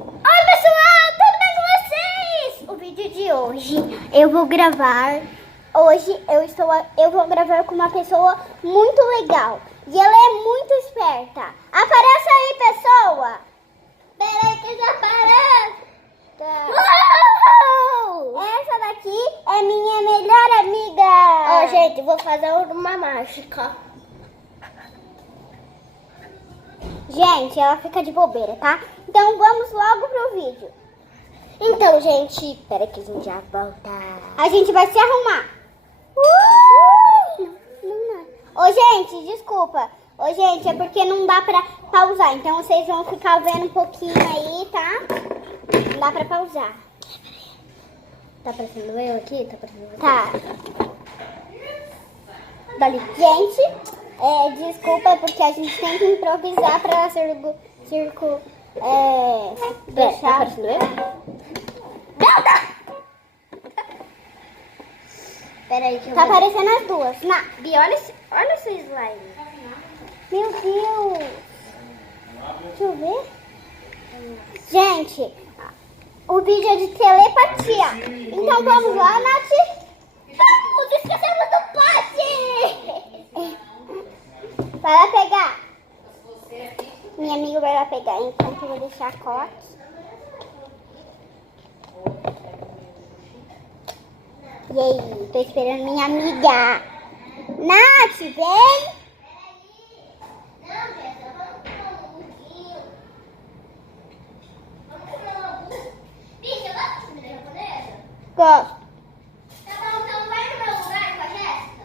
Oi, pessoal, tudo bem com vocês? O vídeo de hoje eu vou gravar. Eu vou gravar com uma pessoa muito legal. E ela é muito esperta. Apareça aí, pessoa. Peraí que já aparece. Essa daqui é minha melhor amiga. Ó, gente, vou fazer uma mágica. Gente, ela fica de bobeira, tá? Então vamos logo pro vídeo. Então, gente, peraí que a gente já volta. A gente vai se arrumar. Ô, gente, desculpa. Ô, gente, é porque não dá pra pausar. Então vocês vão ficar vendo um pouquinho aí, tá? Não dá pra pausar. Tá aparecendo eu aqui? Tá aparecendo você? Tá. Dali. Gente, desculpa porque a gente tem que improvisar pra Tá deixar... aparecendo eu? Peraí que eu Tá vou... aparecendo as duas. Bi, olha esse slime. Meu Deus. Deixa eu ver. Gente, o vídeo é de telepatia. Então vamos lá, Nath. Vamos, esquecemos do pote. Vai lá pegar. Minha amiga vai lá pegar, enquanto eu vou deixar a cola aqui. E aí, tô esperando minha amiga. Nath, vem. Gosto. Tá bom, então vai no meu lugar com a Jéssica.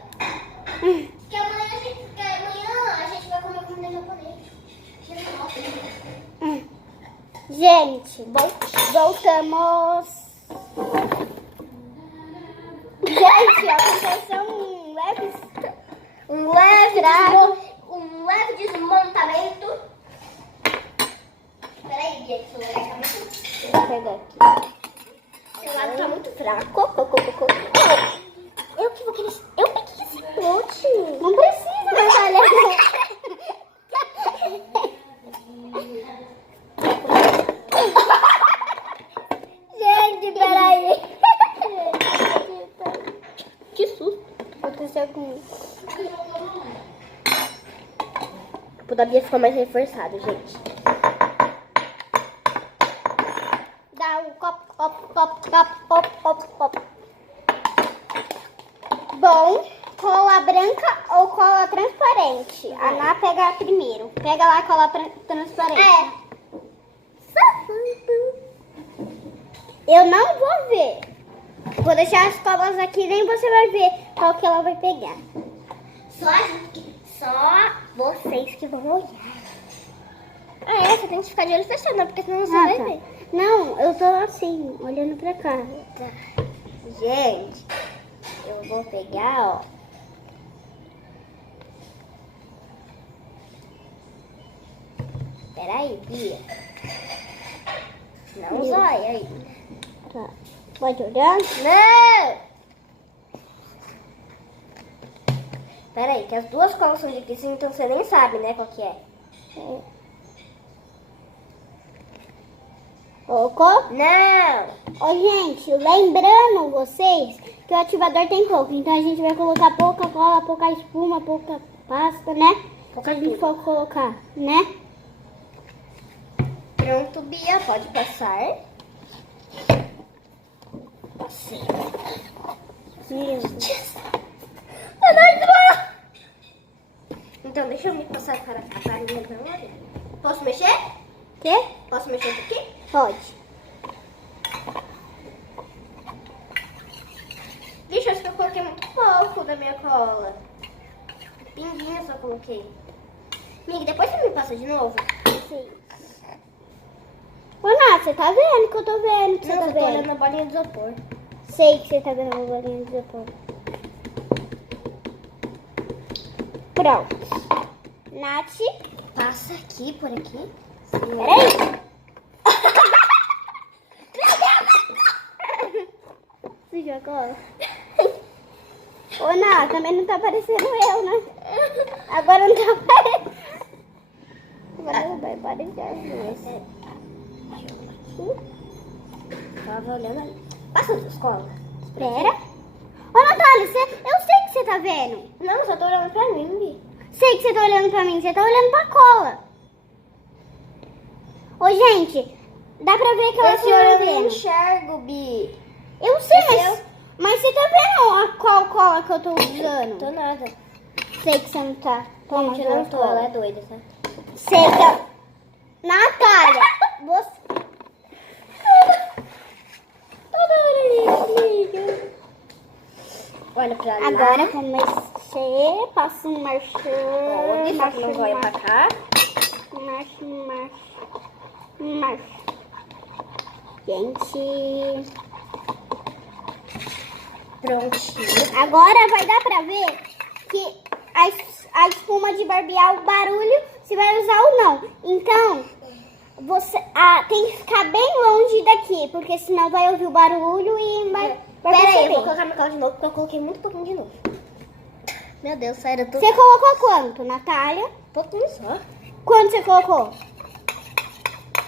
Que amanhã a gente vai comer comida japonesa. Gente, voltamos. Gente, aconteceu um leve desmontamento. Peraí, Bia, que o celular tá muito... Vou pegar aqui. O celular tá muito fraco. Eu que vou querer... Eu peguei esse pote. Não precisa, mas olha. Gente, peraí. Que susto. Aconteceu comigo. O da Bia ficou mais reforçado, gente. Dá o copo. Bom, cola branca ou cola transparente? A Ná pega primeiro. Pega lá a cola transparente. Eu não vou ver. Vou deixar as colas aqui, nem você vai ver qual que ela vai pegar. Só vocês que vão olhar. Você tem que ficar de olho fechado, né? Porque senão você vai Tá. ver. Não, eu tô assim, olhando pra cá. Tá. Gente, eu vou pegar, ó. Peraí, Bia. Não Meu. zóia aí. Tá. Pode olhar? Não! Peraí, que as duas colas são difíceis, então você nem sabe, né, qual que é. Colocou? Não! Ô, gente, lembrando vocês que o ativador tem pouco. Então a gente vai colocar pouca cola, pouca espuma, pouca pasta, né? Pouca Se a gente tudo. for colocar, né? Pronto, Bia, pode passar. Passei. Meu Deus. Então, deixa eu me passar para a farinha pra olha. Posso mexer? Quê? Posso mexer um pouquinho? Pode. Vixe, acho que eu coloquei muito pouco da minha cola. Pinguinha só coloquei. Amiga, depois você me passa de novo? Sim. Ô, Nath, você tá vendo que eu tô vendo que você Não, tá eu tô olhando vendo? a bolinha de isopor. Sei que você tá vendo a bolinha de isopor. Pronto. Nath, Passa aqui, por aqui. peraí. Sujou a cola? Ô, Nath, também não tá parecendo eu, né? Agora não tá aparecendo. Agora vai aparecer as duas. Tava olhando ali. Passa a escola. Espera. Ô, Natália, eu sei que você tá vendo. Não, só tô olhando pra mim, Bi. Sei que você tá olhando pra mim, você tá olhando pra cola. Ô, gente, dá pra ver que ela Esse tá olho eu não vendo. enxergo, Bi. Eu sei, Esse mas você tá vendo a qual cola que eu tô usando? Tô nada. Sei que você não tá. Toma, Gente, eu não tô, ela é doida, tá? Você tá... Natália, você... Olha pra lá. Agora comecei, passo um marchão. Deixa que não vai pra cá. Marcha. Gente, Prontinho. agora vai dar pra ver que a espuma de barbear o barulho se vai usar ou não. Então, você tem que ficar bem longe daqui, porque senão vai ouvir o barulho e vai Pera aí, eu perceber. vou colocar minha cola de novo, porque eu coloquei muito pouquinho de novo. Meu Deus, sério, tudo Você colocou quanto, Natália? pouquinho só. Quanto você colocou?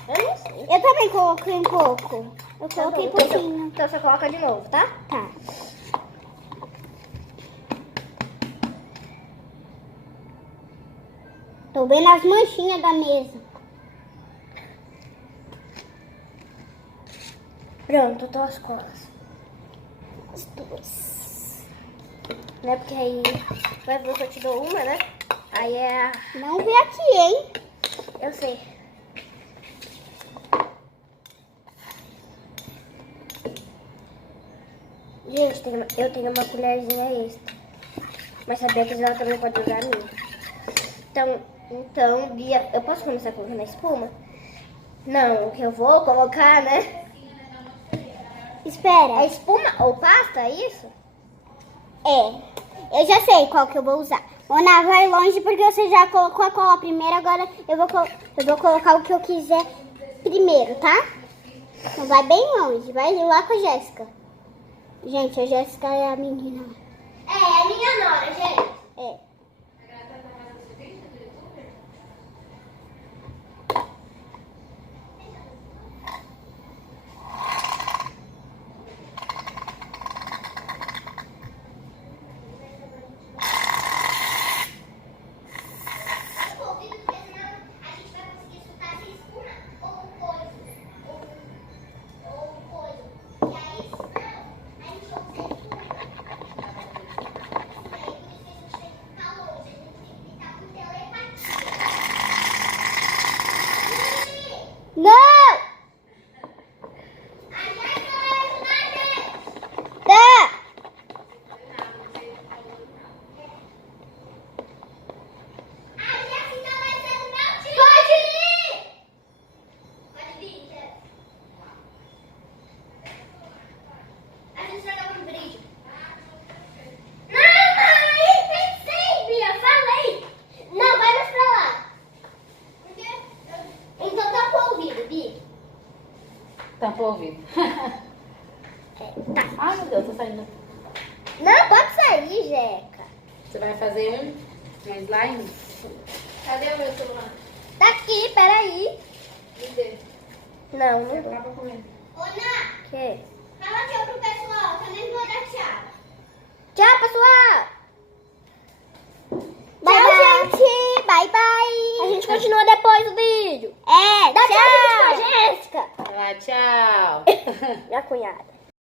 Eu não sei. Eu também coloquei um pouco. Eu coloquei Então, pouquinho. então você coloca de novo, tá? Tá. Tô vendo as manchinhas da mesa. Pronto, tô as colas. As duas. Né? Porque aí vai ver que eu te dou uma, né? Aí é a... Não vê aqui, hein? Eu sei. Gente, eu tenho uma colherzinha extra. Mas sabia que ela também pode usar a minha. Então, Bia, eu posso começar colocando a espuma? Não, o que eu vou colocar, né? Espera. É espuma ou pasta, é isso? É. Eu já sei qual que eu vou usar. Mona, vai longe porque você já colocou a cola primeiro. Agora eu vou colocar o que eu quiser primeiro, tá? Então vai bem longe. Vai lá com a Jéssica. Gente, a Jéssica é a menina. É, a minha nora, gente. É. Não! Tá! Pode ir! Pode vir, Jéssica. A gente joga um brilho. Não, mãe! Pensei, Bia, falei! Não, vai mais pra lá. Por quê? Então tampa o ouvido, Bia. Tampou o ouvido. Tá. Ai, meu Deus, tô saindo. Não, pode sair, Jeca. Você vai fazer um slime? Cadê o meu celular? Tá aqui, peraí. Me dê. Não, não Você dou. acaba comendo. Ô, Ná, Que? fala tchau pro pessoal. Também vou dar tchau. Tchau, pessoal! Bye, Tchau, gente. Bye, bye. A gente continua depois do vídeo. É, Dá tchau, tchau. gente, pra Jéssica. Vai lá, tchau. Minha cunhada.